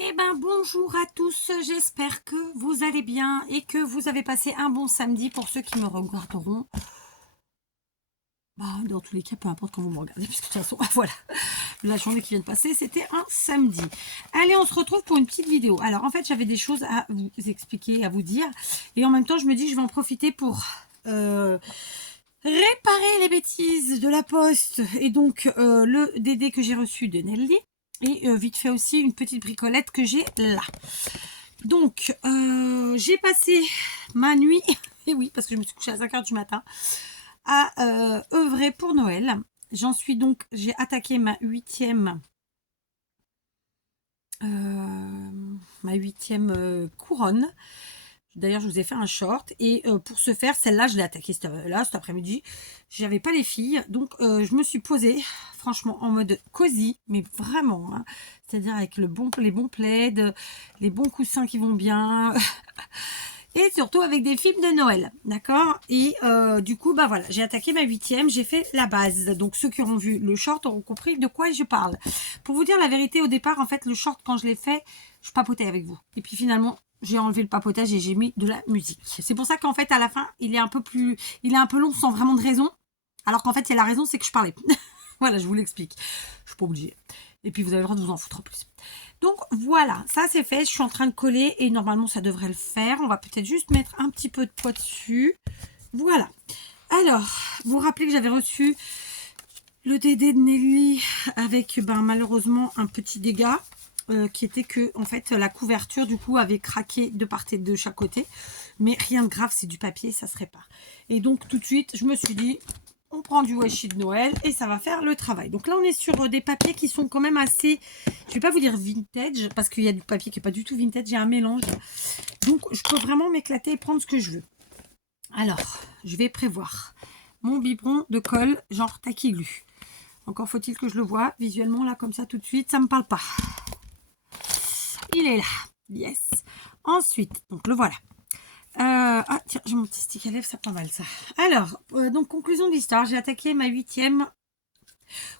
Eh ben bonjour à tous, j'espère que vous allez bien et que vous avez passé un bon samedi pour ceux qui me regarderont. Bah, dans tous les cas, peu importe quand vous me regardez, puisque de toute façon, voilà, la journée qui vient de passer, c'était un samedi. Allez, on se retrouve pour une petite vidéo. Alors en fait, j'avais des choses à vous expliquer, à vous dire, et en même temps, je me dis que je vais en profiter pour réparer les bêtises de la poste et donc le DD que j'ai reçu de Nelly. Et vite fait aussi une petite bricolette que j'ai là. Donc, j'ai passé ma nuit, et oui, parce que je me suis couchée à 5h du matin, à œuvrer pour Noël. J'en suis donc, j'ai attaqué ma huitième couronne. D'ailleurs, je vous ai fait un short. Et pour ce faire, celle-là, je l'ai attaquée cet après-midi. J'avais pas les filles. Donc, je me suis posée, franchement, en mode cosy. Mais vraiment, hein, c'est-à-dire avec les bons plaids, les bons coussins qui vont bien. Et surtout avec des films de Noël. D'accord. Et du coup, bah voilà, j'ai attaqué ma huitième. J'ai fait la base. Donc, ceux qui auront vu le short auront compris de quoi je parle. Pour vous dire la vérité, au départ, en fait, le short, quand je l'ai fait, je papotais avec vous. Et puis finalement, j'ai enlevé le papotage et j'ai mis de la musique. C'est pour ça qu'en fait, à la fin, il est un peu long sans vraiment de raison. Alors qu'en fait, il y a la raison, c'est que je parlais. Voilà, je vous l'explique. Je suis pas obligée. Et puis, vous avez le droit de vous en foutre en plus. Donc, voilà, ça c'est fait. Je suis en train de coller et normalement, ça devrait le faire. On va peut-être juste mettre un petit peu de poids dessus. Voilà. Alors, vous vous rappelez que j'avais reçu le DD de Nelly avec, malheureusement, un petit dégât. Qui était que en fait la couverture du coup avait craqué de part et de chaque côté, mais rien de grave, c'est du papier, ça se répare. Et donc tout de suite je me suis dit on prend du washi de Noël et ça va faire le travail. Donc là on est sur des papiers qui sont quand même assez, je vais pas vous dire vintage parce qu'il y a du papier qui est pas du tout vintage, j'ai un mélange, donc je peux vraiment m'éclater et prendre ce que je veux. Alors je vais prévoir mon biberon de colle genre tacky glue. Encore faut-il que je le vois visuellement là comme ça tout de suite, ça me parle pas. Il est là. Yes. Ensuite, donc le voilà. Ah, tiens, j'ai mon petit stick à lèvres, ça pas mal ça. Alors, donc conclusion de l'histoire, j'ai attaqué ma huitième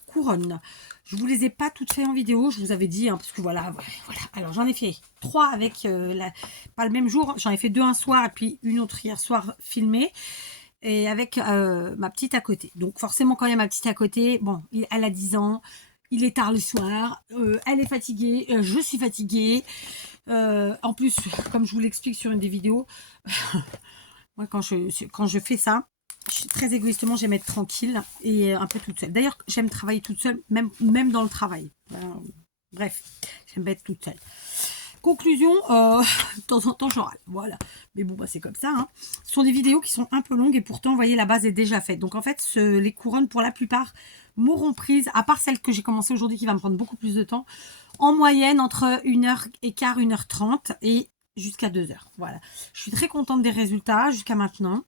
couronne. Je vous les ai pas toutes faites en vidéo, je vous avais dit, parce que voilà. Alors j'en ai fait 3 avec, pas le même jour, j'en ai fait 2 un soir et puis une autre hier soir filmée. Et avec ma petite à côté. Donc forcément quand il y a ma petite à côté, bon, elle a 10 ans, il est tard le soir, elle est fatiguée, je suis fatiguée. En plus, comme je vous l'explique sur une des vidéos, moi quand je fais ça, très égoïstement, j'aime être tranquille et un peu toute seule. D'ailleurs, j'aime travailler toute seule, même dans le travail. Bref, j'aime être toute seule. Conclusion, de temps en temps, j'en râle. Voilà. Mais bon, c'est comme ça. Hein. Ce sont des vidéos qui sont un peu longues et pourtant, vous voyez, la base est déjà faite. Donc, en fait, les couronnes, pour la plupart, m'auront prise, à part celle que j'ai commencé aujourd'hui qui va me prendre beaucoup plus de temps, en moyenne entre 1h15, 1h30 et jusqu'à 2h. Voilà. Je suis très contente des résultats jusqu'à maintenant.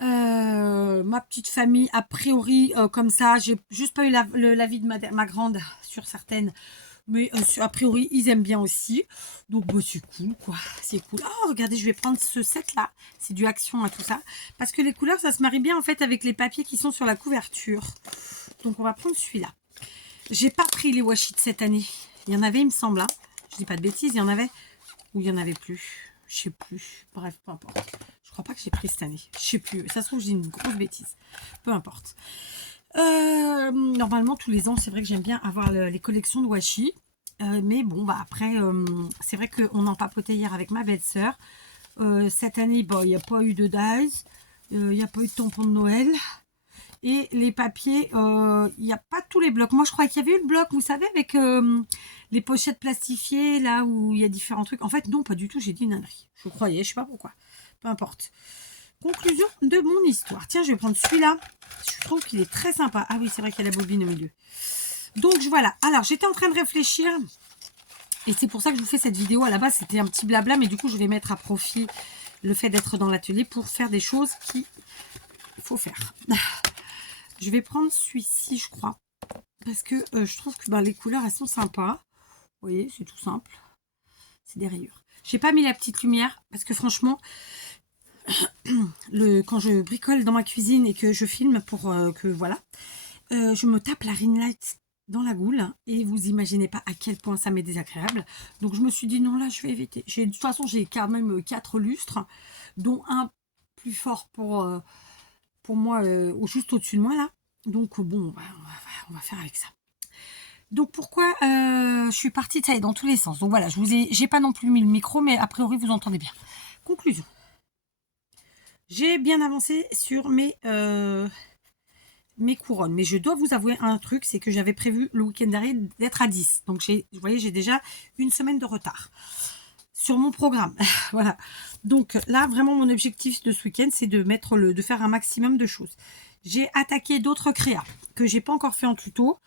Ma petite famille, a priori, comme ça, j'ai juste pas eu l'avis de ma grande sur certaines. Mais a priori, ils aiment bien aussi. Donc, c'est cool, quoi. C'est cool. Oh, regardez, je vais prendre ce set-là. C'est du Action à tout ça. Parce que les couleurs, ça se marie bien, en fait, avec les papiers qui sont sur la couverture. Donc, on va prendre celui-là. J'ai pas pris les washi de cette année. Il y en avait, il me semble. Hein. Je dis pas de bêtises, il y en avait. Ou il y en avait plus. Je sais plus. Bref, peu importe. Je crois pas que j'ai pris cette année. Je sais plus. Ça se trouve, j'ai une grosse bêtise. Peu importe. Normalement, tous les ans, c'est vrai que j'aime bien avoir les collections de washi. Mais bon, après, c'est vrai qu'on en papotait hier avec ma belle-sœur. Cette année, il n'y a pas eu de dies. Il n'y a pas eu de tampon de Noël. Et les papiers, il n'y a pas tous les blocs. Moi, je croyais qu'il y avait eu le bloc, vous savez, avec les pochettes plastifiées, là où il y a différents trucs. En fait, non, pas du tout. J'ai dit une ânerie. Je croyais, je sais pas pourquoi. Peu importe. Conclusion de mon histoire. Tiens, je vais prendre celui-là. Je trouve qu'il est très sympa. Ah oui, c'est vrai qu'il y a la bobine au milieu. Donc, voilà. Alors, j'étais en train de réfléchir. Et c'est pour ça que je vous fais cette vidéo. À la base, c'était un petit blabla. Mais du coup, je vais mettre à profit le fait d'être dans l'atelier pour faire des choses qu'il faut faire. Je vais prendre celui-ci, je crois. Parce que je trouve que les couleurs, elles sont sympas. Vous voyez, c'est tout simple. C'est des rayures. J'ai pas mis la petite lumière. Parce que franchement... quand je bricole dans ma cuisine et que je filme pour que voilà, je me tape la ring light dans la goule et vous imaginez pas à quel point ça m'est désagréable. Donc je me suis dit non, là je vais éviter. De toute façon j'ai quand même 4 lustres, dont un plus fort pour moi, juste au-dessus de moi là. Donc bon, on va faire avec ça. Donc pourquoi je suis partie de ça dans tous les sens. Donc voilà, j'ai pas non plus mis le micro, mais a priori vous entendez bien. Conclusion. J'ai bien avancé sur mes couronnes. Mais je dois vous avouer un truc, c'est que j'avais prévu le week-end dernier d'être à 10. Donc vous voyez, j'ai déjà une semaine de retard sur mon programme. Voilà. Donc là, vraiment, mon objectif de ce week-end, c'est de faire un maximum de choses. J'ai attaqué d'autres créas que j'ai pas encore fait en tuto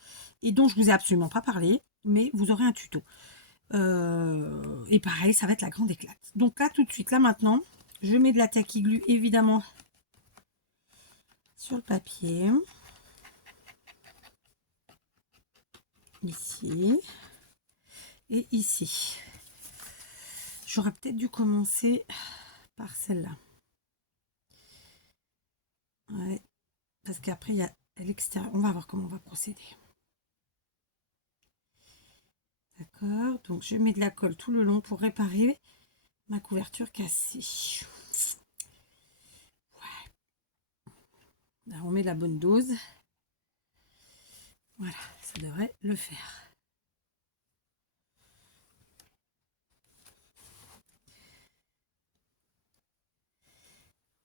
et dont je vous ai absolument pas parlé, mais vous aurez un tuto. Et pareil, ça va être la grande éclate. Donc là, tout de suite, là maintenant, je mets de la tacky glue évidemment sur le papier. Ici et ici. J'aurais peut-être dû commencer par celle-là. Ouais, parce qu'après il y a à l'extérieur. On va voir comment on va procéder. D'accord, donc je mets de la colle tout le long pour réparer ma couverture cassée. Ouais. Là, on met la bonne dose. Voilà, ça devrait le faire.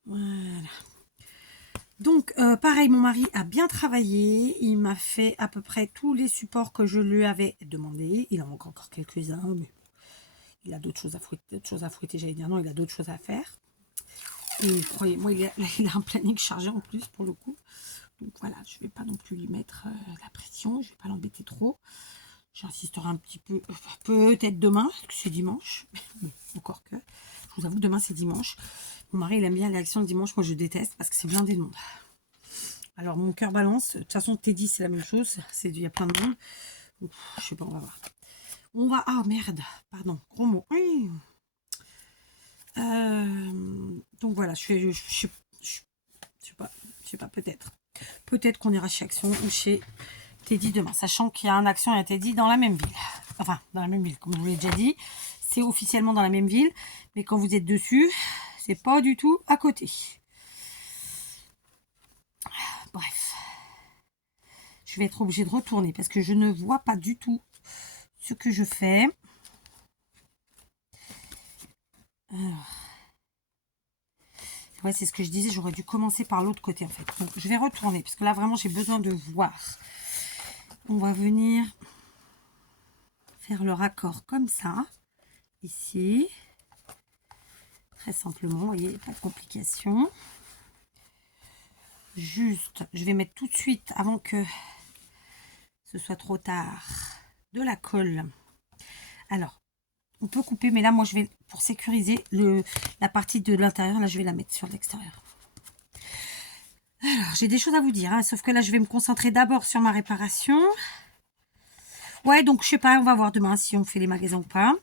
Voilà. Donc, pareil, mon mari a bien travaillé. Il m'a fait à peu près tous les supports que je lui avais demandé. Il en manque encore quelques-uns, mais il a d'autres choses à fouetter. J'allais dire non, il a d'autres choses à faire. Et croyez-moi, il a un planning chargé en plus pour le coup. Donc voilà, je ne vais pas non plus lui mettre la pression. Je ne vais pas l'embêter trop. J'insisterai un petit peu, peut-être demain, parce que c'est dimanche. Encore que, je vous avoue, demain c'est dimanche. Mon mari, il aime bien les actions le dimanche. Moi, je déteste parce que c'est blindé de monde. Alors, mon cœur balance. De toute façon, Teddy, c'est la même chose. Il y a plein de monde. Je sais pas, on va voir. On va... Ah, merde. Pardon. Gros mot. Oui. Donc, voilà. Je sais pas, peut-être. Peut-être qu'on ira chez Action ou chez Teddy demain. Sachant qu'il y a un Action et un Teddy dans la même ville. Enfin, dans la même ville, comme je vous l'ai déjà dit. C'est officiellement dans la même ville. Mais quand vous êtes dessus, c'est pas du tout à côté. Bref. Je vais être obligée de retourner parce que je ne vois pas du tout ce que je fais. Ouais, c'est ce que je disais, j'aurais dû commencer par l'autre côté en fait. Donc je vais retourner parce que là vraiment j'ai besoin de voir. On va venir faire le raccord comme ça, ici. Très simplement, vous voyez, pas de complication. Juste, je vais mettre tout de suite, avant que ce soit trop tard, de la colle. Alors, on peut couper, mais là, moi, je vais, pour sécuriser la partie de l'intérieur, là, je vais la mettre sur l'extérieur. Alors, j'ai des choses à vous dire, hein, sauf que là, je vais me concentrer d'abord sur ma réparation. Ouais, donc, je sais pas, on va voir demain si on fait les magasins ou pas.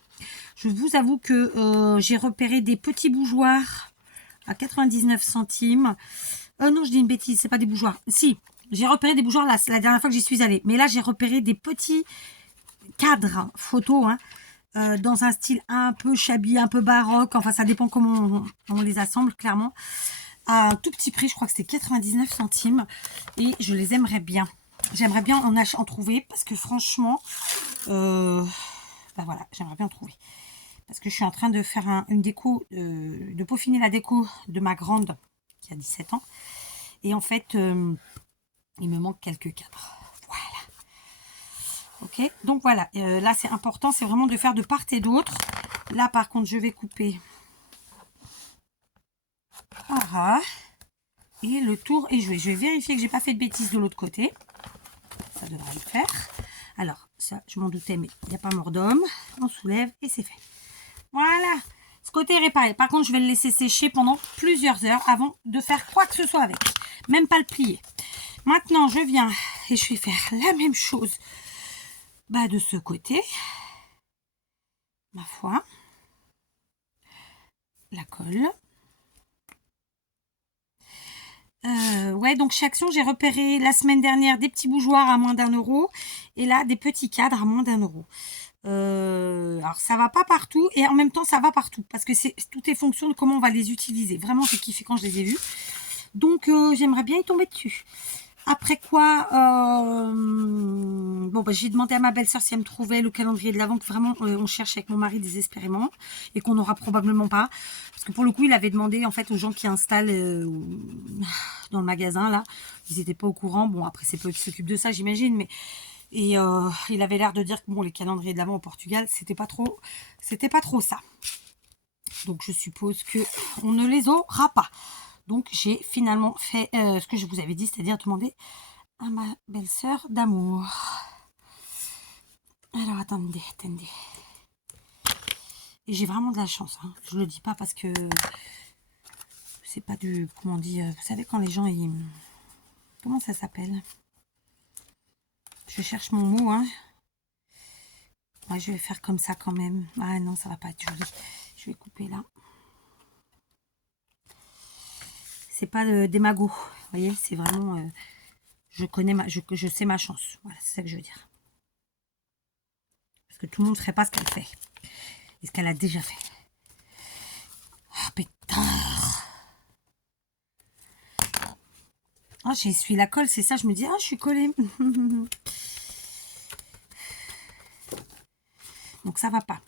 Je vous avoue que j'ai repéré des petits bougeoirs à 99 centimes. Non, je dis une bêtise, c'est pas des bougeoirs. Si, j'ai repéré des bougeoirs là, c'est la dernière fois que j'y suis allée. Mais là, j'ai repéré des petits cadres photos, hein, dans un style un peu shabby, un peu baroque. Enfin, ça dépend comment on les assemble, clairement. À un tout petit prix, je crois que c'était 99 centimes. Et je les aimerais bien. J'aimerais bien en trouver parce que franchement, bah voilà, j'aimerais bien en trouver. Parce que je suis en train de faire une déco, de peaufiner la déco de ma grande qui a 17 ans. Et en fait, il me manque quelques cadres. Voilà. Ok, donc voilà, là c'est important, c'est vraiment de faire de part et d'autre. Là par contre, je vais couper. Voilà. Et le tour est joué. Je vais vérifier que j'ai pas fait de bêtises de l'autre côté. Ça devrait le faire. Alors, ça, je m'en doutais, mais il n'y a pas mort d'homme. On soulève et c'est fait. Voilà. Ce côté est réparé. Par contre, je vais le laisser sécher pendant plusieurs heures avant de faire quoi que ce soit avec. Même pas le plier. Maintenant, je viens et je vais faire la même chose de ce côté. Ma foi. La colle. Ouais, donc chez Action, j'ai repéré la semaine dernière des petits bougeoirs à moins d'1 € et là, des petits cadres à moins d'1 €. Alors, ça va pas partout et en même temps, ça va partout parce que tout est fonction de comment on va les utiliser. Vraiment, j'ai kiffé quand je les ai vus. Donc, j'aimerais bien y tomber dessus. Après quoi, bon, bah, j'ai demandé à ma belle-sœur si elle me trouvait le calendrier de l'Avent que vraiment on cherche avec mon mari désespérément et qu'on n'aura probablement pas. Parce que pour le coup, il avait demandé en fait aux gens qui installent dans le magasin là, ils n'étaient pas au courant. Bon, après, c'est pas eux qui s'occupent de ça, j'imagine, mais et il avait l'air de dire que bon, les calendriers de l'Avent au Portugal, c'était pas trop ça. Donc je suppose que on ne les aura pas. Donc j'ai finalement fait ce que je vous avais dit, c'est-à-dire demander à ma belle-sœur d'amour. Alors attendez. Et j'ai vraiment de la chance, hein. Je le dis pas parce que c'est pas du, comment on dit, vous savez quand les gens, ils... Comment ça s'appelle? Je cherche mon mot, hein. Ouais, je vais faire comme ça quand même. Ah non, ça va pas être joli. Je vais couper là. C'est pas des magots, vous voyez, c'est vraiment... je sais ma chance. Voilà, c'est ça que je veux dire. Parce que tout le monde ne ferait pas ce qu'elle fait. Et ce qu'elle a déjà fait. Ah, pétard. Ah, j'ai essuyé la colle, c'est ça. Je me dis, ah, je suis collée. Donc, ça va pas.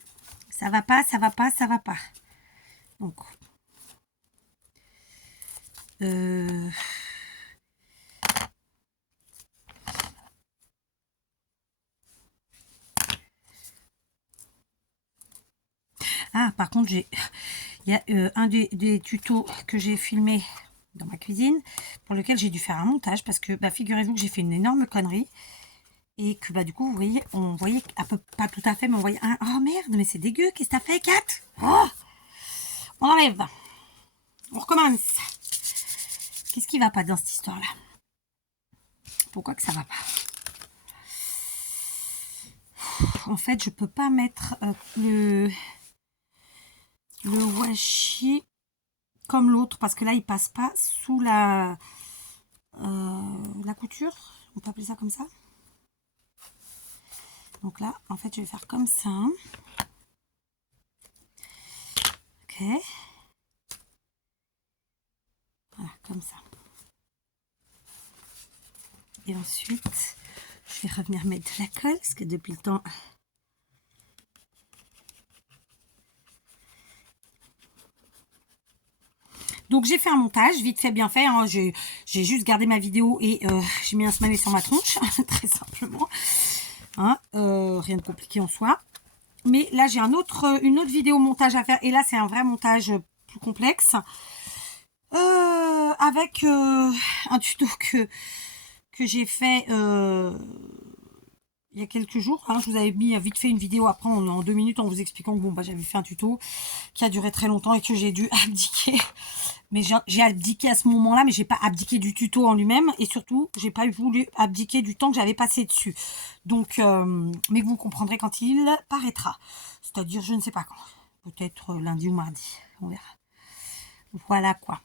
Ça va pas. Donc, ah, par contre, il y a un des tutos que j'ai filmé dans ma cuisine pour lequel j'ai dû faire un montage parce que, bah, figurez-vous que j'ai fait une énorme connerie et que, bah, du coup, vous voyez, on voyait un peu, pas tout à fait, mais on voyait un... Oh merde, mais c'est dégueu, qu'est-ce que t'as fait, Kat? Oh, on enlève. On recommence. Qu'est-ce qui va pas dans cette histoire-là? Pourquoi que ça va pas? En fait, je peux pas mettre le washi comme l'autre parce que là, il passe pas sous la couture. On peut appeler ça comme ça. Donc là, en fait, je vais faire comme ça. Ok. Voilà, comme ça. Et ensuite, je vais revenir mettre de la colle parce que depuis le temps... Donc j'ai fait un montage, vite fait, bien fait, hein. J'ai juste gardé ma vidéo et j'ai mis un smiley sur ma tronche, très simplement. Hein, rien de compliqué en soi. Mais là j'ai une autre vidéo montage à faire et là c'est un vrai montage plus complexe. Avec un tuto que j'ai fait il y a quelques jours, hein. Je vous avais mis vite fait une vidéo après en 2 minutes en vous expliquant que bon, bah, j'avais fait un tuto qui a duré très longtemps et que j'ai dû abdiquer. Mais j'ai abdiqué à ce moment-là, mais j'ai pas abdiqué du tuto en lui-même. Et surtout, j'ai pas voulu abdiquer du temps que j'avais passé dessus. Donc, mais vous comprendrez quand il paraîtra. C'est-à-dire, je ne sais pas quand. Peut-être lundi ou mardi. On verra. Voilà quoi.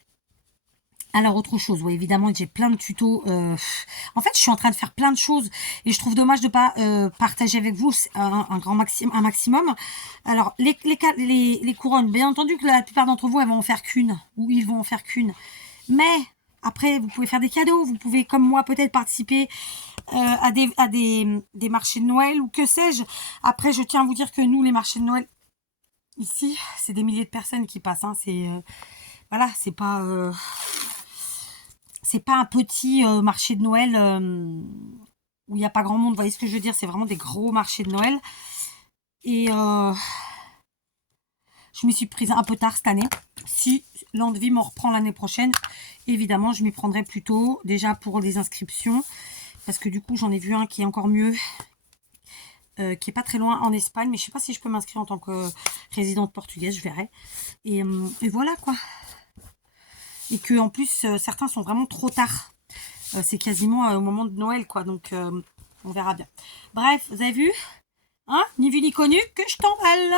Alors, autre chose, ouais, évidemment, j'ai plein de tutos. En fait, je suis en train de faire plein de choses et je trouve dommage de ne pas partager avec vous un maximum. Alors, les couronnes, bien entendu que la plupart d'entre vous, elles vont en faire qu'une ou ils vont en faire qu'une. Mais après, vous pouvez faire des cadeaux. Vous pouvez, comme moi, peut-être participer à des marchés de Noël ou que sais-je. Après, je tiens à vous dire que nous, les marchés de Noël, ici, c'est des milliers de personnes qui passent. Hein, voilà, c'est pas un petit marché de Noël où il n'y a pas grand monde. Vous voyez ce que je veux dire? C'est vraiment des gros marchés de Noël. Et je m'y suis prise un peu tard cette année. Si l'envie m'en reprend l'année prochaine, évidemment, je m'y prendrai plus tôt. Déjà pour les inscriptions. Parce que du coup, j'en ai vu un qui est encore mieux. Qui est pas très loin en Espagne. Mais je sais pas si je peux m'inscrire en tant que résidente portugaise. Je verrai. Et voilà quoi. Et que en plus, certains sont vraiment trop tard. C'est quasiment au moment de Noël, quoi. Donc, on verra bien. Bref, vous avez vu, hein, ni vu ni connu, que je t'emballe.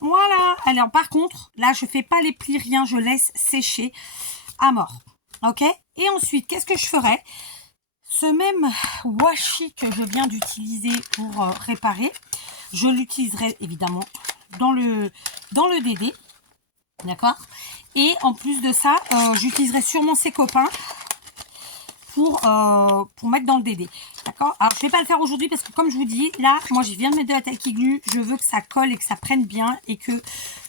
Voilà. Alors, par contre, là, je fais pas les plis, rien. Je laisse sécher à mort. Ok? Et ensuite, qu'est-ce que je ferai? Ce même washi que je viens d'utiliser pour réparer, je l'utiliserai évidemment dans le DD, d'accord? Et en plus de ça, j'utiliserai sûrement ses copains pour mettre dans le DD, d'accord? Alors, je vais pas le faire aujourd'hui parce que comme je vous dis, là, moi, je viens de mettre de la Tacky Glue, je veux que ça colle et que ça prenne bien et que,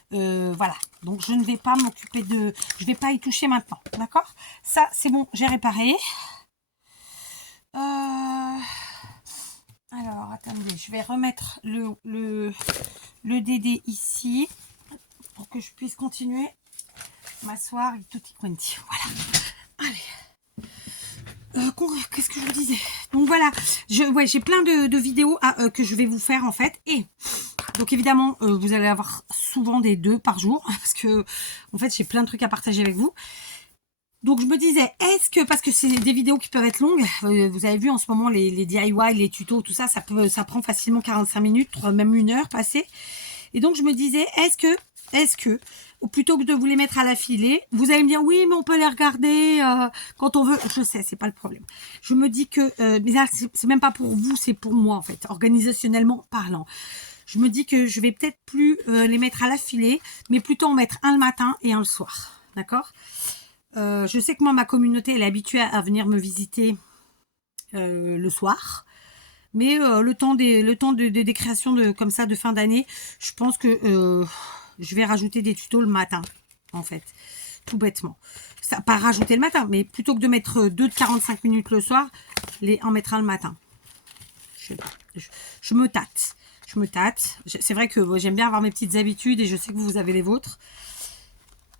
voilà. Donc, je ne vais pas m'occuper de... Je vais pas y toucher maintenant, d'accord? Ça, c'est bon, j'ai réparé. Alors, attendez, je vais remettre le DD ici pour que je puisse continuer m'asseoir et tutti quanti. Voilà. Allez. Qu'est-ce que je vous disais? Donc voilà, j'ai plein de vidéos que je vais vous faire en fait. Et donc évidemment, vous allez avoir souvent des 2 par jour parce que en fait, j'ai plein de trucs à partager avec vous. Donc je me disais, est-ce que, parce que c'est des vidéos qui peuvent être longues, vous avez vu en ce moment les DIY, les tutos, tout ça, ça prend facilement 45 minutes, même 1 heure passée. Et donc je me disais, est-ce que, ou plutôt que de vous les mettre à l'affilée, vous allez me dire, oui, mais on peut les regarder quand on veut. Je sais, c'est pas le problème. Je me dis que, mais là, c'est même pas pour vous, c'est pour moi en fait, organisationnellement parlant. Je me dis que je vais peut-être plus les mettre à l'affilée, mais plutôt en mettre un le matin et un le soir. D'accord? Je sais que moi, ma communauté, elle est habituée à venir me visiter le soir. Mais le temps des créations comme ça de fin d'année, je pense que je vais rajouter des tutos le matin, en fait. Tout bêtement. Ça, pas rajouter le matin, mais plutôt que de mettre 2 de 45 minutes le soir, en mettre un le matin. Je me tâte. Je me tâte. C'est vrai que j'aime bien avoir mes petites habitudes et je sais que vous avez les vôtres.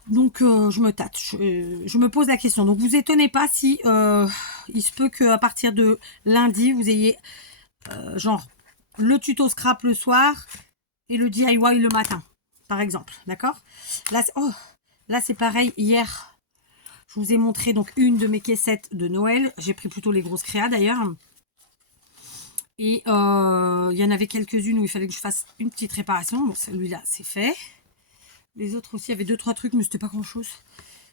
Donc, je me tâte, je me pose la question. Donc, vous étonnez pas si il se peut qu'à partir de lundi, vous ayez genre le tuto scrap le soir et le DIY le matin, par exemple. D'accord? Là, c'est pareil. Hier, je vous ai montré donc une de mes caissettes de Noël. J'ai pris plutôt les grosses créas d'ailleurs. Et il y en avait quelques-unes où il fallait que je fasse une petite réparation. Bon, celui-là, c'est fait. Les autres aussi, il y avait 2-3 trucs, mais c'était pas grand-chose.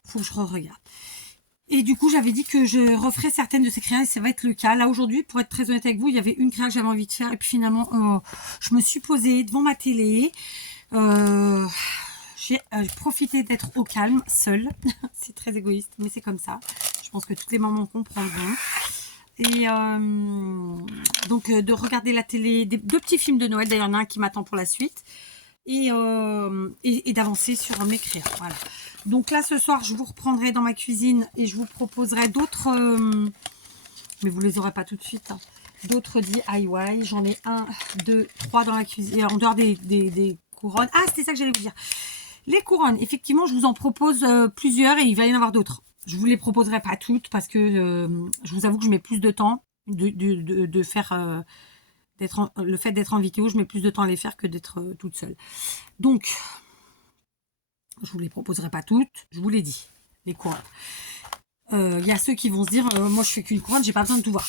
Faut que je regarde. Et du coup, j'avais dit que je referais certaines de ces créas et ça va être le cas. Là, aujourd'hui, pour être très honnête avec vous, il y avait une créa que j'avais envie de faire. Et puis finalement, je me suis posée devant ma télé. J'ai profité d'être au calme, seule. C'est très égoïste, mais c'est comme ça. Je pense que toutes les mamans comprendront. Et donc, de regarder la télé, 2 petits films de Noël. D'ailleurs, il y en a un qui m'attend pour la suite. Et d'avancer sur mes créas. Voilà. Donc là, ce soir, je vous reprendrai dans ma cuisine et je vous proposerai d'autres, mais vous les aurez pas tout de suite, hein, d'autres DIY. J'en ai 1, 2, 3 dans la cuisine, en dehors des couronnes. Ah, c'était ça que j'allais vous dire. Les couronnes, effectivement, je vous en propose plusieurs et il va y en avoir d'autres. Je vous les proposerai pas toutes parce que je vous avoue que je mets plus de temps de faire... le fait d'être en vidéo, je mets plus de temps à les faire que d'être toute seule. Donc, je vous les proposerai pas toutes, je vous l'ai dit, les couronnes. Il y a ceux qui vont se dire, moi je fais qu'une couronne, j'ai pas besoin de tout voir.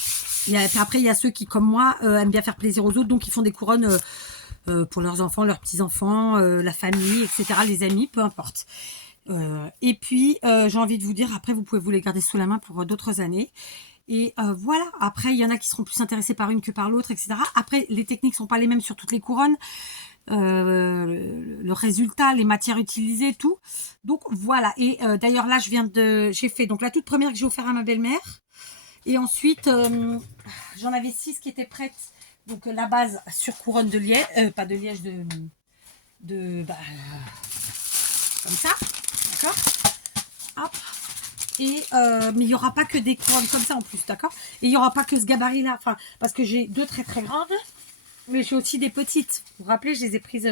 Après, il y a ceux qui, comme moi, aiment bien faire plaisir aux autres, donc ils font des couronnes pour leurs enfants, leurs petits-enfants, la famille, etc., les amis, peu importe. Et puis, j'ai envie de vous dire, après, vous pouvez vous les garder sous la main pour d'autres années. Et voilà, après, il y en a qui seront plus intéressés par une que par l'autre, etc. Après, les techniques sont pas les mêmes sur toutes les couronnes. Le résultat, les matières utilisées, tout. Donc, voilà. Et d'ailleurs, là, j'ai fait donc la toute première que j'ai offert à ma belle-mère. Et ensuite, j'en avais 6 qui étaient prêtes. Donc, la base sur couronne de liège, pas de liège, comme ça. D'accord? Hop. Et mais il n'y aura pas que des couronnes comme ça en plus, d'accord? Et il n'y aura pas que ce gabarit là, enfin, parce que j'ai 2 très très grandes, mais j'ai aussi des petites. Vous vous rappelez, je les ai prises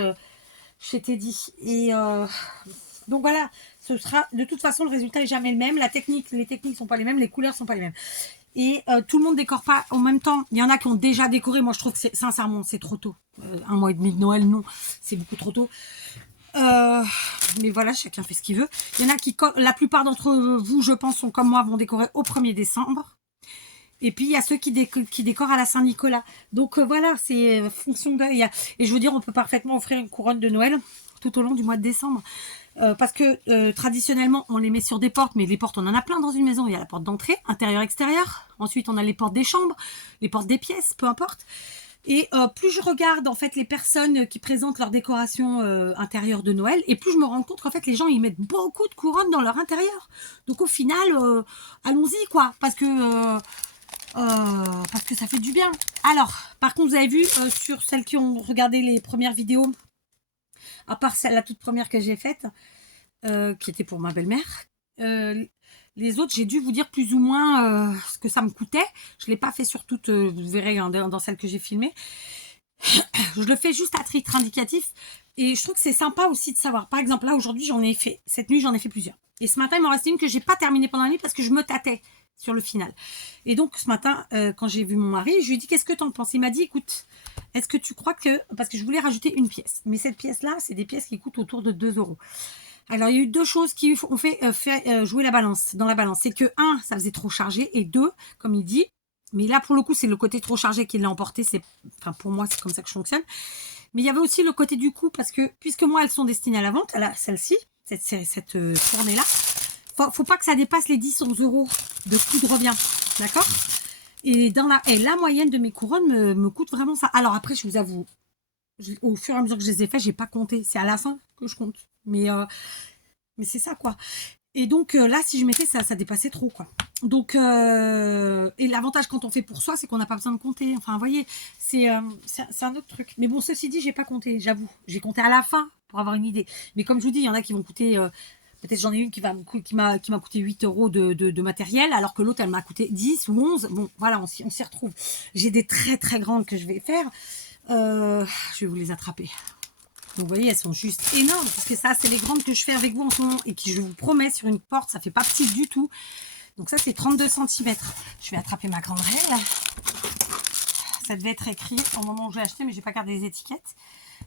chez Teddy. Et donc voilà, ce sera de toute façon le résultat est jamais le même. Les techniques sont pas les mêmes, les couleurs sont pas les mêmes. Et tout le monde décore pas en même temps. Il y en a qui ont déjà décoré. Moi, je trouve que sincèrement, c'est trop tôt. 1 mois et demi de Noël, non, c'est beaucoup trop tôt. Mais voilà, chacun fait ce qu'il veut. Il y en a qui, la plupart d'entre vous, je pense, sont comme moi, vont décorer au 1er décembre. Et puis, il y a ceux qui décorent à la Saint-Nicolas. Donc, voilà, c'est fonction de... Et je veux dire, on peut parfaitement offrir une couronne de Noël tout au long du mois de décembre. Parce que traditionnellement, on les met sur des portes, mais les portes, on en a plein dans une maison. Il y a la porte d'entrée, intérieur, extérieur. Ensuite, on a les portes des chambres, les portes des pièces, peu importe. Et plus je regarde en fait les personnes qui présentent leur décoration intérieure de Noël, et plus je me rends compte qu'en fait les gens ils mettent beaucoup de couronnes dans leur intérieur. Donc au final, allons-y quoi, parce que ça fait du bien. Alors, par contre, vous avez vu sur celles qui ont regardé les premières vidéos, à part celle la toute première que j'ai faite, qui était pour ma belle-mère. Les autres, j'ai dû vous dire plus ou moins ce que ça me coûtait. Je ne l'ai pas fait sur toutes, vous verrez dans celle que j'ai filmée. Je le fais juste à titre indicatif. Et je trouve que c'est sympa aussi de savoir. Par exemple, là, aujourd'hui, j'en ai fait. Cette nuit, j'en ai fait plusieurs. Et ce matin, il m'en restait une que j'ai pas terminée pendant la nuit parce que je me tâtais sur le final. Et donc, ce matin, quand j'ai vu mon mari, je lui ai dit, qu'est-ce que tu en penses? Il m'a dit, écoute, est-ce que tu crois que... Parce que je voulais rajouter une pièce. Mais cette pièce-là, c'est des pièces qui coûtent autour de 2 €. Alors, il y a eu deux choses qui ont fait jouer la balance, dans la balance. C'est que, un, ça faisait trop chargé, et deux, comme il dit, mais là, pour le coup, c'est le côté trop chargé qui l'a emporté. Enfin, pour moi, c'est comme ça que je fonctionne. Mais il y avait aussi le côté du coût, parce que, puisque moi, elles sont destinées à la vente, celle-ci, cette tournée-là, faut pas que ça dépasse les 10-11 € de coût de revient. D'accord? Et la moyenne de mes couronnes me coûte vraiment ça. Alors après, je vous avoue, au fur et à mesure que je les ai fait, j'ai pas compté. C'est à la fin que je compte. Mais c'est ça, quoi. Et donc là, si je mettais ça dépassait trop, quoi. Donc, et l'avantage quand on fait pour soi, c'est qu'on n'a pas besoin de compter. Enfin, vous voyez, c'est un autre truc. Mais bon, ceci dit, j'ai pas compté, j'avoue. J'ai compté à la fin pour avoir une idée. Mais comme je vous dis, il y en a qui vont coûter... peut-être j'en ai une qui m'a coûté 8 € de matériel, alors que l'autre, elle m'a coûté 10 ou 11. Bon, voilà, on s'y retrouve. J'ai des très, très grandes que je vais faire. Je vais vous les attraper. Donc, vous voyez, elles sont juste énormes, parce que ça, c'est les grandes que je fais avec vous en ce moment, et qui, je vous promets, sur une porte, ça fait pas petit du tout. Donc ça, c'est 32 cm. Je vais attraper ma grande règle. Ça devait être écrit au moment où je l'ai acheté, mais j'ai pas gardé les étiquettes.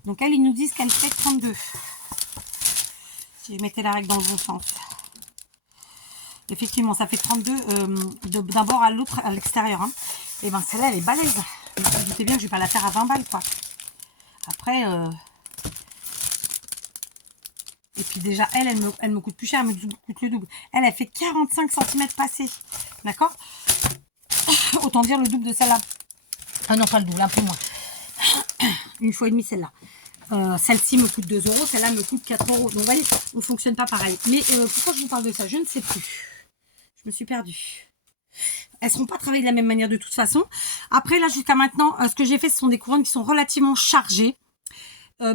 Donc elles, ils nous disent qu'elle fait 32. Si je mettais la règle dans le bon sens. Effectivement, ça fait 32 d'un bord à l'autre, à l'extérieur. Hein. Et ben celle-là, elle est balèze. Vous vous doutez bien que je vais pas la faire à 20 balles, quoi. Après... Et puis déjà, elle me coûte plus cher, elle me coûte le double. Elle fait 45 cm passés. D'accord? Autant dire le double de celle-là. Ah non, pas le double, un peu moins. Une fois et demi celle-là. Celle-ci me coûte 2 €, celle-là me coûte 4 €. Donc vous voyez, on ne fonctionne pas pareil. Mais pourquoi je vous parle de ça? Je ne sais plus. Je me suis perdue. Elles ne seront pas travaillées de la même manière de toute façon. Après, là, jusqu'à maintenant, ce que j'ai fait, ce sont des couronnes qui sont relativement chargées.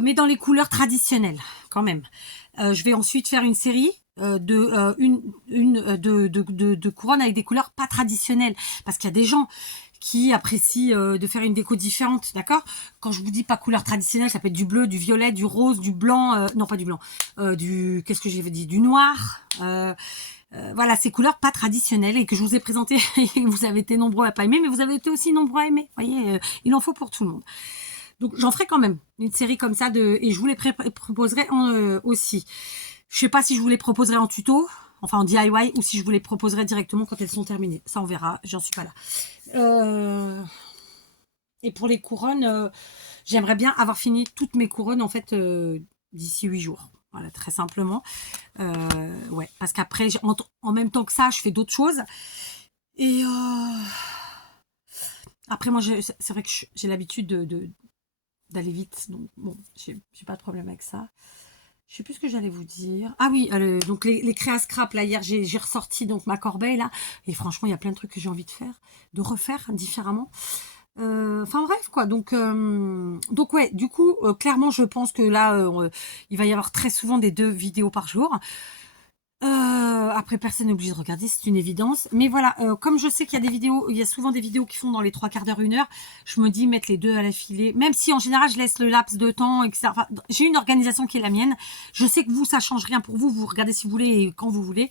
Mais dans les couleurs traditionnelles, quand même. Je vais ensuite faire une série de couronnes avec des couleurs pas traditionnelles. Parce qu'il y a des gens qui apprécient de faire une déco différente, d'accord? Quand je vous dis pas couleur traditionnelle, ça peut être du bleu, du violet, du rose, du blanc, non pas du blanc, qu'est-ce que j'ai dit? Du noir. Voilà, ces couleurs pas traditionnelles et que je vous ai présentées. Vous avez été nombreux à pas aimer, mais vous avez été aussi nombreux à aimer. Vous voyez, il en faut pour tout le monde. Donc j'en ferai quand même une série comme ça et je vous les proposerai aussi. Je sais pas si je vous les proposerai en tuto, enfin en DIY, ou si je vous les proposerai directement quand elles sont terminées. Ça on verra, j'en suis pas là. Et pour les couronnes, j'aimerais bien avoir fini toutes mes couronnes en fait d'ici 8 jours. Voilà, très simplement. Ouais, parce qu'après, en même temps que ça, je fais d'autres choses. Et après, moi, c'est vrai que j'ai l'habitude d'aller vite. Donc, bon, j'ai pas de problème avec ça. Je sais plus ce que j'allais vous dire. Ah oui, donc les créas scrap, là, hier, j'ai ressorti donc ma corbeille, là. Et franchement, il y a plein de trucs que j'ai envie de faire, de refaire différemment. Enfin bref, quoi. Donc ouais, du coup, clairement, je pense que là, il va y avoir très souvent des 2 vidéos par jour. Après, personne n'est obligé de regarder, c'est une évidence. Mais voilà, comme je sais qu'il y a des vidéos, il y a souvent des vidéos qui font dans les 3/4 d'heure, 1 heure, je me dis mettre les 2 à la filée. Même si en général, je laisse le laps de temps, etc. Enfin, j'ai une organisation qui est la mienne. Je sais que vous, ça change rien pour vous. Vous regardez si vous voulez et quand vous voulez.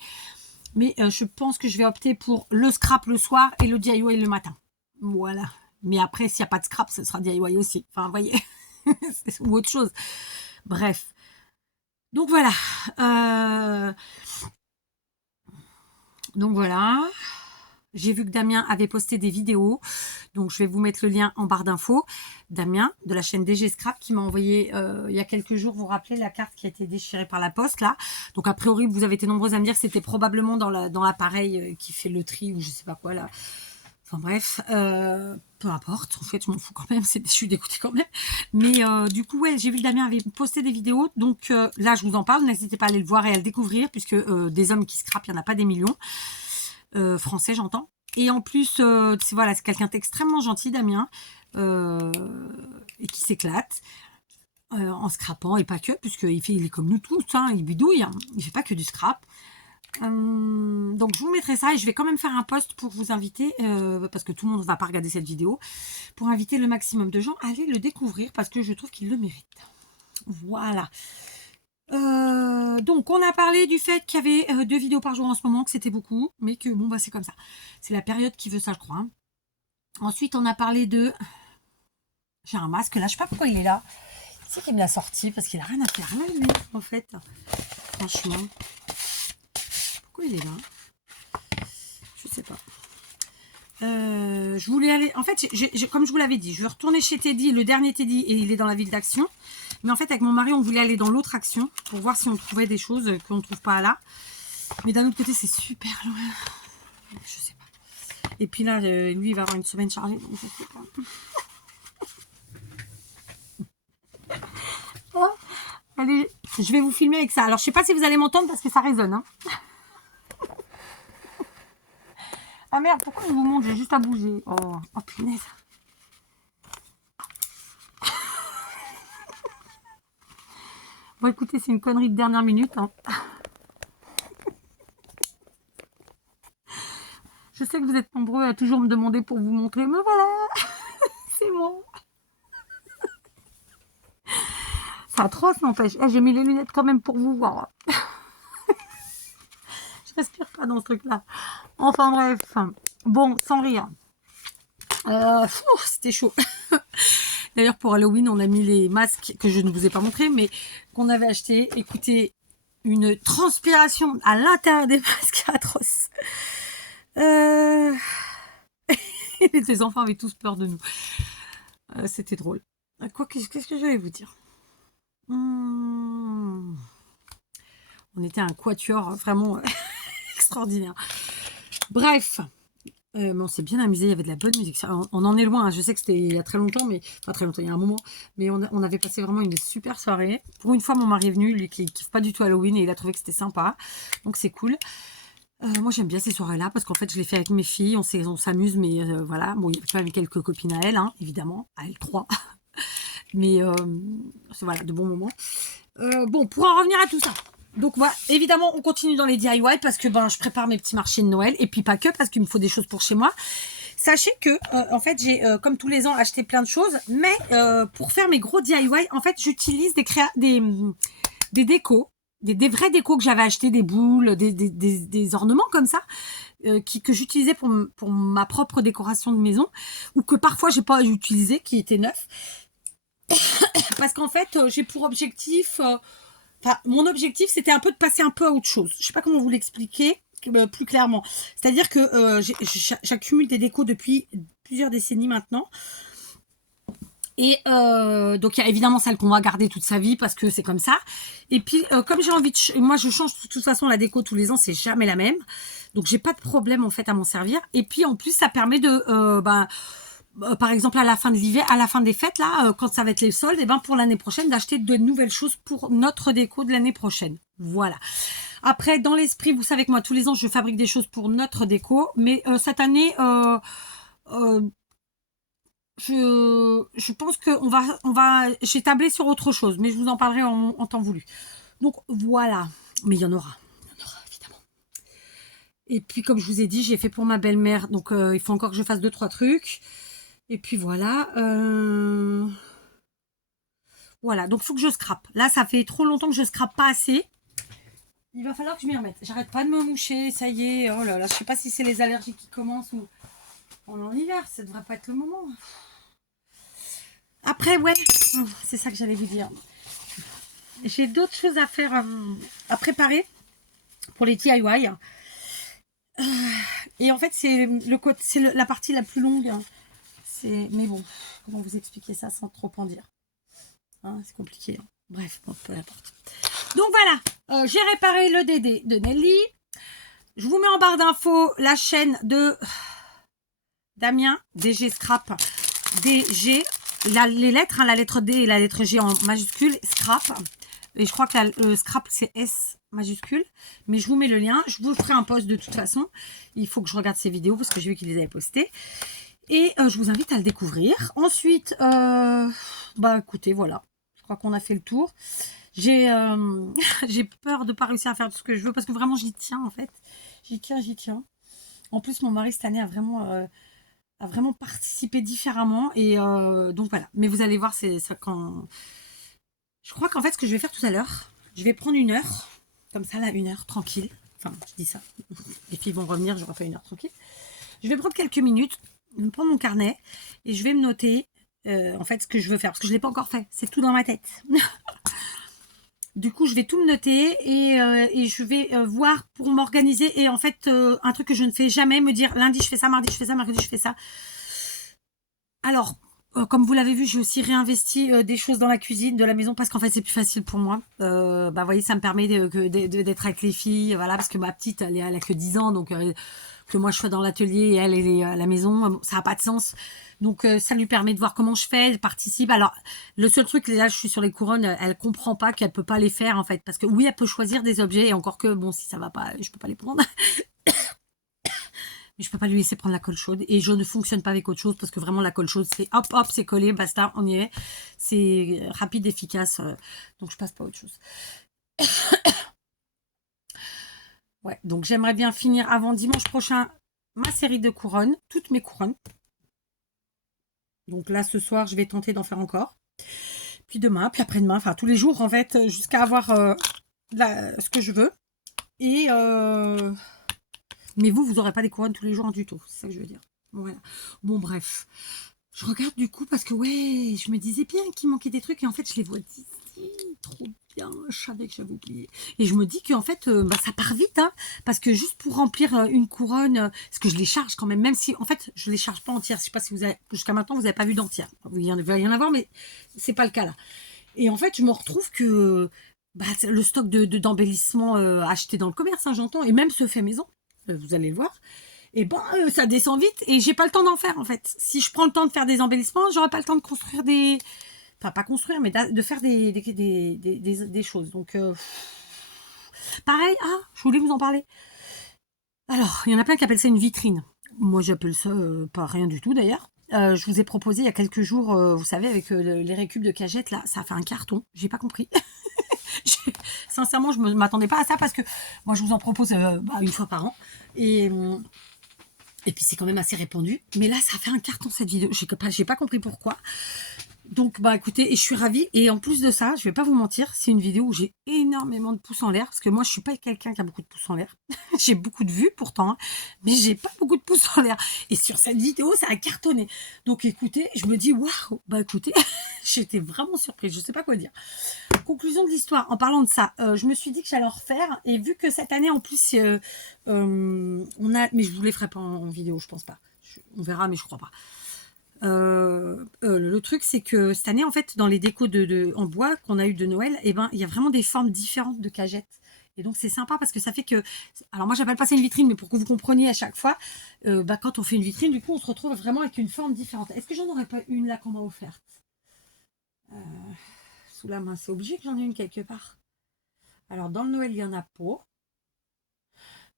Mais je pense que je vais opter pour le scrap le soir et le DIY le matin. Voilà. Mais après, s'il n'y a pas de scrap, ce sera DIY aussi. Enfin, vous voyez. Ou autre chose. Bref. Donc voilà. Donc voilà. j'ai vu que Damien avait posté des vidéos, donc je vais vous mettre le lien en barre d'infos. Damien de la chaîne DG Scrap qui m'a envoyé il y a quelques jours, vous vous rappelez la carte qui a été déchirée par la poste là. Donc a priori vous avez été nombreux à me dire que c'était probablement dans l'appareil qui fait le tri ou je sais pas quoi là. Enfin bref, peu importe, en fait je m'en fous quand même, je suis dégoûtée quand même. Mais du coup ouais, j'ai vu que Damien avait posté des vidéos, donc là je vous en parle, n'hésitez pas à aller le voir et à le découvrir, puisque des hommes qui scrapent, il n'y en a pas des millions, français j'entends. Et en plus, voilà, c'est quelqu'un d'extrêmement gentil, Damien, et qui s'éclate en scrapant, et pas que, puisqu'il est comme nous tous, hein, il bidouille, hein, il fait pas que du scrap. Donc je vous mettrai ça et je vais quand même faire un post pour vous inviter parce que tout le monde ne va pas regarder cette vidéo, pour inviter le maximum de gens à aller le découvrir parce que je trouve qu'il le mérite. Voilà. Donc on a parlé du fait qu'il y avait 2 vidéos par jour en ce moment, que c'était beaucoup, mais que bon bah c'est comme ça, c'est la période qui veut ça je crois, hein. Ensuite on a parlé de, j'ai un masque là, je sais pas pourquoi il est là, c'est qui me l'a sorti parce qu'il a rien à faire là lui en fait, franchement. Pourquoi il est là? Je sais pas. Je voulais aller... En fait, comme je vous l'avais dit, je vais retourner chez Teddy, le dernier Teddy, et il est dans la ville d'Action. Mais en fait, avec mon mari, on voulait aller dans l'autre Action pour voir si on trouvait des choses qu'on ne trouve pas là. Mais d'un autre côté, c'est super loin. Je sais pas. Et puis là, lui, il va avoir une semaine chargée. Donc je sais pas. Oh, allez, je vais vous filmer avec ça. Alors, je sais pas si vous allez m'entendre parce que ça résonne, hein. Ah merde, pourquoi je vous montre? J'ai juste à bouger. Oh punaise. Bon écoutez, c'est une connerie de dernière minute, hein. Je sais que vous êtes nombreux à toujours me demander pour vous montrer, mais voilà, c'est moi. C'est atroce, n'empêche. J'ai mis les lunettes quand même pour vous voir. Je respire pas dans ce truc-là. Enfin bref. Bon, sans rire. C'était chaud. D'ailleurs, pour Halloween, on a mis les masques que je ne vous ai pas montrés, mais qu'on avait achetés. Écoutez, une transpiration à l'intérieur des masques atroce. Les enfants avaient tous peur de nous. C'était drôle. Qu'est-ce que j'allais vous dire? On était un quatuor vraiment extraordinaire. Bref, mais on s'est bien amusé, il y avait de la bonne musique. On en est loin, hein. Je sais que c'était il y a très longtemps, mais pas très longtemps, il y a un moment. Mais on avait passé vraiment une super soirée. Pour une fois, mon mari est venu, lui qui kiffe pas du tout Halloween, et il a trouvé que c'était sympa. Donc c'est cool. Moi j'aime bien ces soirées-là parce qu'en fait je les fais avec mes filles, on s'amuse, mais voilà. Bon, il y a quand même quelques copines à elle, hein, évidemment, à elle 3. Mais c'est voilà, de bons moments. Bon, pour en revenir à tout ça. Donc voilà, évidemment, on continue dans les DIY parce que je prépare mes petits marchés de Noël et puis pas que parce qu'il me faut des choses pour chez moi. Sachez que en fait, j'ai comme tous les ans acheté plein de choses, mais pour faire mes gros DIY, en fait, j'utilise des décos, des vrais décos que j'avais acheté, des boules, des ornements comme ça. Que j'utilisais pour ma propre décoration de maison ou que parfois j'ai pas utilisé, qui étaient neufs. Parce qu'en fait, j'ai pour objectif, mon objectif, c'était un peu de passer un peu à autre chose. Je sais pas comment vous l'expliquer plus clairement. C'est-à-dire que j'accumule des décos depuis plusieurs décennies maintenant. Et donc, il y a évidemment celle qu'on va garder toute sa vie parce que c'est comme ça. Et puis, comme j'ai envie de... Moi, je change de toute façon la déco tous les ans, c'est jamais la même. Donc, j'ai pas de problème en fait à m'en servir. Et puis, en plus, ça permet de... par exemple à la fin de l'hiver, à la fin des fêtes là, quand ça va être les soldes, et pour l'année prochaine d'acheter de nouvelles choses pour notre déco de l'année prochaine. Voilà. Après, dans l'esprit, vous savez que moi tous les ans je fabrique des choses pour notre déco, mais cette année, je pense que j'ai tablé sur autre chose, mais je vous en parlerai en temps voulu. Donc voilà, mais il y en aura évidemment. Et puis comme je vous ai dit, j'ai fait pour ma belle-mère, donc il faut encore que je fasse 2-3 trucs. Et puis voilà. Voilà, donc il faut que je scrape. Là, ça fait trop longtemps que je scrape pas assez. Il va falloir que je m'y remette. J'arrête pas de me moucher, ça y est. Oh là là, je sais pas si c'est les allergies qui commencent ou en hiver. Ça devrait pas être le moment. Après, ouais, c'est ça que j'allais vous dire. J'ai d'autres choses à faire, à préparer pour les DIY. Et en fait, c'est le côté, c'est la partie la plus longue. Hein. Mais bon, comment vous expliquer ça sans trop en dire, hein, c'est compliqué. Hein. Bref, bon, peu importe. Donc voilà, j'ai réparé le DD de Nelly. Je vous mets en barre d'infos la chaîne de Damien, DG Scrap, DG, les lettres, hein, la lettre D et la lettre G en majuscule, Scrap. Et je crois que le Scrap, c'est S majuscule. Mais je vous mets le lien. Je vous ferai un post de toute façon. Il faut que je regarde ces vidéos parce que j'ai vu qu'il les avait postées. Et je vous invite à le découvrir. Ensuite, bah écoutez, voilà. Je crois qu'on a fait le tour. J'ai peur de ne pas réussir à faire tout ce que je veux parce que vraiment, j'y tiens en fait. J'y tiens. En plus, mon mari, cette année, a vraiment participé différemment. Et donc voilà. Mais vous allez voir, c'est ça quand... Je crois qu'en fait, ce que je vais faire tout à l'heure, je vais prendre 1 heure. Comme ça, là, 1 heure, tranquille. Enfin, je dis ça. Les filles vont revenir, j'aurai pas 1 heure tranquille. Je vais prendre quelques minutes, je vais prendre mon carnet et je vais me noter en fait ce que je veux faire. Parce que je ne l'ai pas encore fait. C'est tout dans ma tête. Du coup, je vais tout me noter et je vais voir pour m'organiser. Et en fait, un truc que je ne fais jamais, me dire lundi je fais ça, mardi je fais ça, mercredi je fais ça. Alors, comme vous l'avez vu, j'ai aussi réinvesti des choses dans la cuisine de la maison parce qu'en fait, c'est plus facile pour moi. Bah, vous voyez, ça me permet d'être avec les filles, voilà, parce que ma petite, elle a que 10 ans, donc que moi je sois dans l'atelier et elle est à la maison, ça n'a pas de sens. Donc ça lui permet de voir comment je fais, elle participe. Alors le seul truc, là je suis sur les couronnes, elle comprend pas qu'elle peut pas les faire en fait, parce que oui, elle peut choisir des objets et encore que bon, si ça va pas, je peux pas les prendre. Mais je peux pas lui laisser prendre la colle chaude et je ne fonctionne pas avec autre chose parce que vraiment la colle chaude c'est hop hop, c'est collé, basta, on y est. C'est rapide, efficace, donc je passe pas à autre chose. Ouais, donc j'aimerais bien finir avant dimanche prochain ma série de couronnes, toutes mes couronnes. Donc là, ce soir, je vais tenter d'en faire encore. Puis demain, puis après-demain, enfin tous les jours en fait, jusqu'à avoir ce que je veux. Et mais vous n'aurez pas des couronnes tous les jours du tout. C'est ça que je veux dire. Voilà. Bon, bref. Je regarde du coup parce que ouais, je me disais bien qu'il manquait des trucs et en fait, je les vois d'ici. Trop bien. Je savais que j'avais oublié. Et je me dis qu'en fait, ça part vite. Hein, parce que juste pour remplir une couronne, parce que je les charge quand même, même si en fait, je les charge pas entières. Je sais pas si vous avez, jusqu'à maintenant, vous n'avez pas vu d'entière. Il y en avoir, mais c'est pas le cas là. Et en fait, je me retrouve que le stock d'embellissement acheté dans le commerce, hein, j'entends, et même ce fait maison, vous allez le voir, et ça descend vite et j'ai pas le temps d'en faire en fait. Si je prends le temps de faire des embellissements, j'aurai pas le temps de construire enfin pas construire, mais de faire des choses. Donc pareil, je voulais vous en parler. Alors, il y en a plein qui appellent ça une vitrine. Moi, j'appelle ça pas rien du tout d'ailleurs. Je vous ai proposé il y a quelques jours, vous savez, avec les récup de cagettes, là, ça a fait un carton. J'ai pas compris. Sincèrement, je ne m'attendais pas à ça parce que moi, je vous en propose 1 fois par an. Et puis, c'est quand même assez répandu. Mais là, ça a fait un carton, cette vidéo. J'ai pas compris pourquoi. Donc, écoutez, et je suis ravie. Et en plus de ça, je vais pas vous mentir, c'est une vidéo où j'ai énormément de pouces en l'air. Parce que moi, je suis pas quelqu'un qui a beaucoup de pouces en l'air. J'ai beaucoup de vues pourtant, hein, mais j'ai pas beaucoup de pouces en l'air. Et sur cette vidéo, ça a cartonné. Donc, écoutez, je me dis, waouh, écoutez, j'étais vraiment surprise. Je sais pas quoi dire. Conclusion de l'histoire. En parlant de ça, je me suis dit que j'allais en refaire. Et vu que cette année, en plus, on a... Mais je vous les ferai pas en vidéo, je pense pas. On verra, mais je crois pas. Le truc, c'est que cette année, en fait, dans les décos en bois qu'on a eu de Noël, il y a vraiment des formes différentes de cagettes. Et donc, c'est sympa parce que ça fait que... Alors, moi, j'appelle pas ça une vitrine, mais pour que vous compreniez à chaque fois, quand on fait une vitrine, du coup, on se retrouve vraiment avec une forme différente. Est-ce que j'en aurais pas une là qu'on m'a offerte sous la main? C'est obligé que j'en ai une quelque part. Alors, dans le Noël, il y en a pas.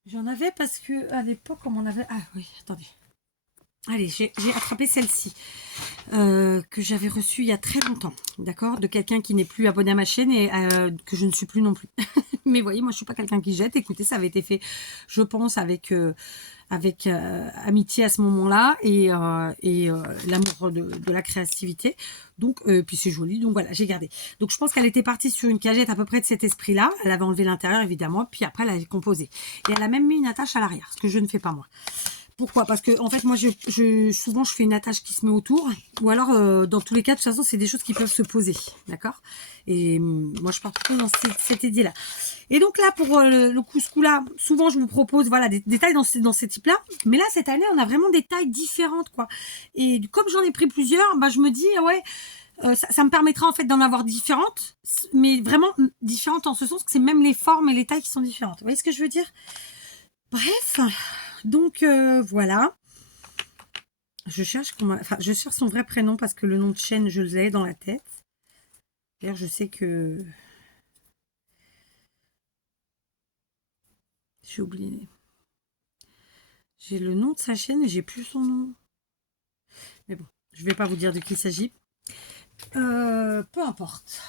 J'en avais parce que à l'époque, comme on avait... Ah oui, attendez. Allez, j'ai attrapé celle-ci que j'avais reçue il y a très longtemps, d'accord, de quelqu'un qui n'est plus abonné à ma chaîne et que je ne suis plus non plus. Mais vous voyez, moi je suis pas quelqu'un qui jette. Écoutez, ça avait été fait, je pense, avec amitié à ce moment-là et l'amour de la créativité. Donc, puis c'est joli, donc voilà, j'ai gardé. Donc je pense qu'elle était partie sur une cagette à peu près de cet esprit-là. Elle avait enlevé l'intérieur évidemment, puis après elle a composé. Et elle a même mis une attache à l'arrière, ce que je ne fais pas moi. Pourquoi? Parce que en fait, moi, souvent, je fais une attache qui se met autour. Ou alors, dans tous les cas, de toute façon, c'est des choses qui peuvent se poser. D'accord? Et moi, je pars plutôt dans cette idée-là. Et donc là, pour le coup, ce coup-là, souvent, je vous propose voilà, des tailles dans ces types-là. Mais là, cette année, on a vraiment des tailles différentes, quoi. Et comme j'en ai pris plusieurs, bah, je me dis, ouais, ça me permettra en fait d'en avoir différentes. Mais vraiment différentes en ce sens que c'est même les formes et les tailles qui sont différentes. Vous voyez ce que je veux dire? Bref, donc voilà. Je cherche je cherche son vrai prénom parce que le nom de chaîne, je l'ai dans la tête. D'ailleurs, je sais que j'ai oublié. J'ai le nom de sa chaîne et j'ai plus son nom. Mais bon, je vais pas vous dire de qui il s'agit. Peu importe.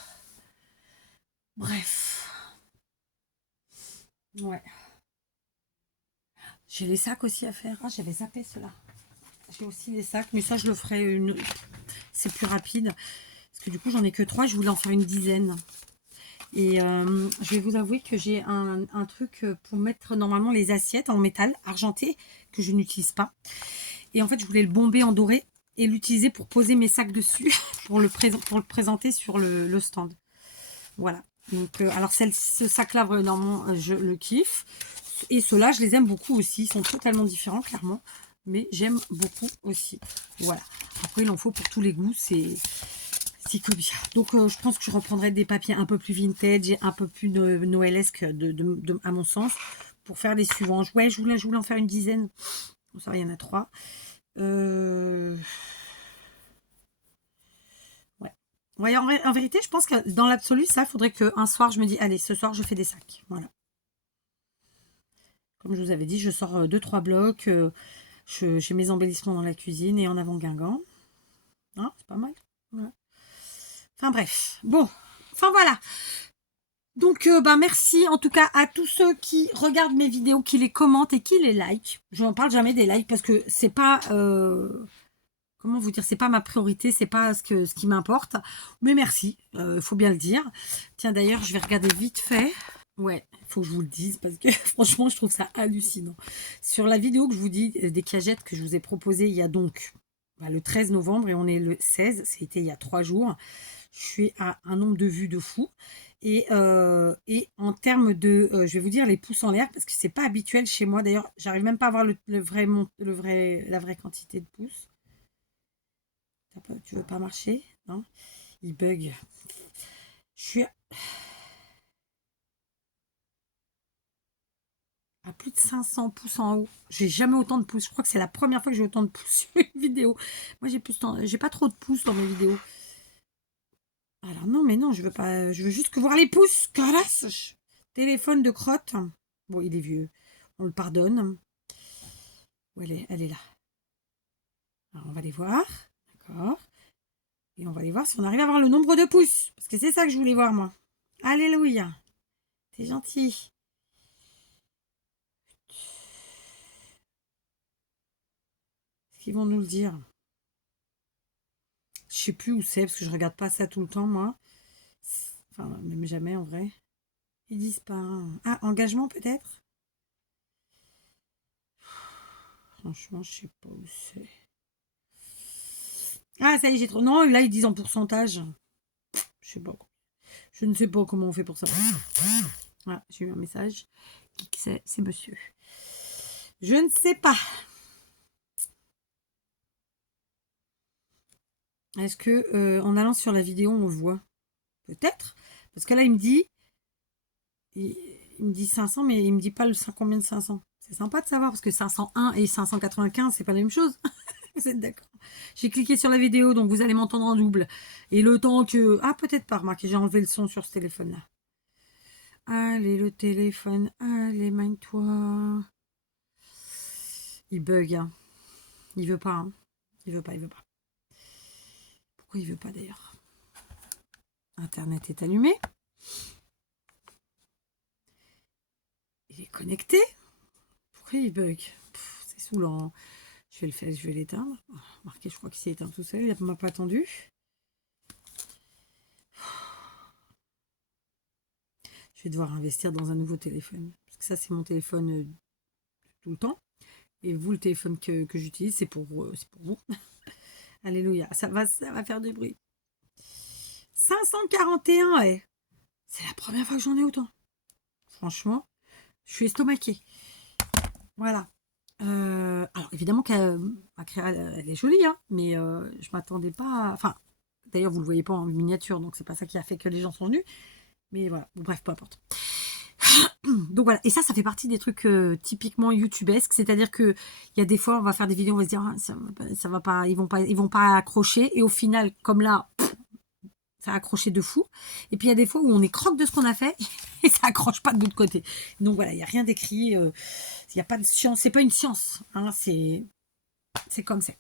Bref. Ouais. J'ai les sacs aussi à faire. Ah, j'avais zappé cela. J'ai aussi les sacs, mais ça, je le ferai une. C'est plus rapide. Parce que du coup, j'en ai que 3. Je voulais en faire une dizaine. Et je vais vous avouer que j'ai un truc pour mettre normalement les assiettes en métal argenté que je n'utilise pas. Et en fait, je voulais le bomber en doré et l'utiliser pour poser mes sacs dessus pour le présenter sur le stand. Voilà. Donc, alors ce sac-là, vraiment, je le kiffe. Et ceux-là, je les aime beaucoup aussi. Ils sont totalement différents, clairement. Mais j'aime beaucoup aussi. Voilà. Après, il en faut pour tous les goûts. C'est que bien. Donc, je pense que je reprendrai des papiers un peu plus vintage et un peu plus noëlesque à mon sens pour faire les suivants. Ouais, je voulais en faire une dizaine. Bon, ça va, il y en a 3. Ouais. Ouais, en vérité, je pense que dans l'absolu, ça, il faudrait qu'un soir, je me dis, allez, ce soir, je fais des sacs. Voilà. Comme je vous avais dit, je sors 2-3 blocs. J'ai mes embellissements dans la cuisine et en avant Guingamp. Hein, c'est pas mal. Ouais. Enfin bref. Bon. Enfin voilà. Donc, bah, merci en tout cas à tous ceux qui regardent mes vidéos, qui les commentent et qui les like. Je n'en parle jamais des likes parce que c'est pas, comment vous dire, c'est pas ma priorité, c'est pas ce qui m'importe. Mais merci, faut bien le dire. Tiens, d'ailleurs, je vais regarder vite fait. Ouais, il faut que je vous le dise parce que franchement, je trouve ça hallucinant. Sur la vidéo que je vous dis des cagettes que je vous ai proposées, il y a donc bah, le 13 novembre et on est le 16, c'était il y a 3 jours. Je suis à un nombre de vues de fou. Et en termes de, je vais vous dire les pouces en l'air parce que c'est pas habituel chez moi. D'ailleurs, j'arrive même pas à voir la vraie quantité de pouces. Tu veux pas marcher? Non? Il bug. Je suis à plus de 500 pouces en haut. J'ai jamais autant de pouces. Je crois que c'est la première fois que j'ai autant de pouces sur une vidéo. Moi, j'ai pas trop de pouces dans mes vidéos. Alors non, mais non, je veux pas. Je veux juste que voir les pouces. Carasse. Téléphone de crotte. Bon, il est vieux. On le pardonne. Où elle est? Elle est là. Alors, on va les voir. D'accord. Et on va aller voir si on arrive à voir le nombre de pouces. Parce que c'est ça que je voulais voir, moi. Alléluia. T'es gentil. Est-ce qu'ils vont nous le dire? Je sais plus où c'est, parce que je regarde pas ça tout le temps, moi. Enfin, même jamais, en vrai. Ils disent pas. Hein. Ah, engagement, peut-être? Franchement, je sais pas où c'est. Ah, ça y est, j'ai trop. Non, là, ils disent en pourcentage. Je sais pas. Je ne sais pas comment on fait pour ça. Ah, j'ai eu un message. Qui que c'est? C'est monsieur. Je ne sais pas. Est-ce que en allant sur la vidéo, on le voit? Peut-être. Parce que là, il me dit 500, mais il me dit pas combien de 500. C'est sympa de savoir, parce que 501 et 595, c'est pas la même chose. Vous êtes d'accord? J'ai cliqué sur la vidéo, donc vous allez m'entendre en double. Et le temps que... Ah, peut-être pas, remarquez, j'ai enlevé le son sur ce téléphone-là. Allez, le téléphone. Allez, mine-toi. Il bug, hein. Il veut pas, hein. Il veut pas, il veut pas. Pourquoi il veut pas, d'ailleurs? Internet est allumé. Il est connecté. Pourquoi il bug? C'est saoulant. Je vais le faire, je vais l'éteindre. Oh, remarquez, je crois qu'il s'est éteint tout seul. Il ne m'a pas attendu. Je vais devoir investir dans un nouveau téléphone. Parce que ça, c'est mon téléphone tout le temps. Et vous, le téléphone que j'utilise, c'est pour vous. Alléluia, ça va faire du bruit. 541, ouais. C'est la première fois que j'en ai autant. Franchement, je suis estomaquée. Voilà. Alors, évidemment que ma créa, elle est jolie, hein, mais je m'attendais pas Enfin, d'ailleurs, vous le voyez pas en miniature, donc c'est pas ça qui a fait que les gens sont venus. Mais voilà, bon, bref, peu importe. Donc voilà, et ça fait partie des trucs typiquement youtubesques, c'est-à-dire que il y a des fois, on va faire des vidéos, on va se dire, ah, ça va pas, ils vont pas accrocher, et au final, comme là, ça a accroché de fou. Et puis il y a des fois où on est croque de ce qu'on a fait et ça accroche pas de l'autre côté. Donc voilà, il n'y a rien d'écrit, il n'y a pas de science, c'est pas une science, hein, c'est comme ça.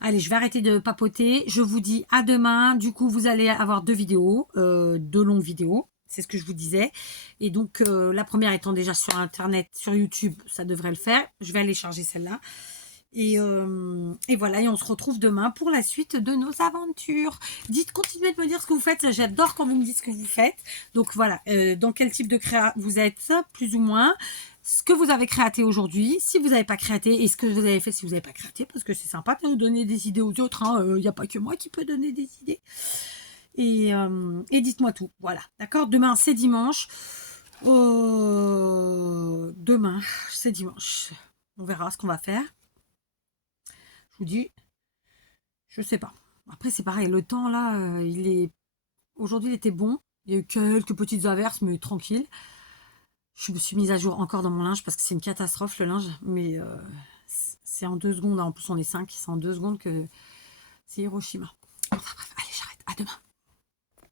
Allez, je vais arrêter de papoter. Je vous dis à demain. Du coup, vous allez avoir 2 vidéos, 2 longues vidéos. C'est ce que je vous disais. Et donc, la première étant déjà sur Internet, sur YouTube, ça devrait le faire. Je vais aller charger celle-là. Et voilà, et on se retrouve demain pour la suite de nos aventures. Continuez de me dire ce que vous faites. J'adore quand vous me dites ce que vous faites. Donc voilà, dans quel type de créa vous êtes, plus ou moins. Ce que vous avez créaté aujourd'hui, si vous n'avez pas créaté, et ce que vous avez fait si vous n'avez pas créaté, parce que c'est sympa de nous donner des idées aux autres. Il n'y a pas que moi qui peux donner des idées. Et dites-moi tout. Voilà, d'accord. Demain, c'est dimanche. Demain, c'est dimanche. On verra ce qu'on va faire. Je vous dis, je sais pas. Après, c'est pareil, le temps là, aujourd'hui, il était bon. Il y a eu quelques petites averses, mais tranquille. Je me suis mise à jour encore dans mon linge parce que c'est une catastrophe le linge. Mais c'est en 2 secondes. En plus, on est 5. C'est en 2 secondes que c'est Hiroshima. Enfin bref, allez, j'arrête. À demain.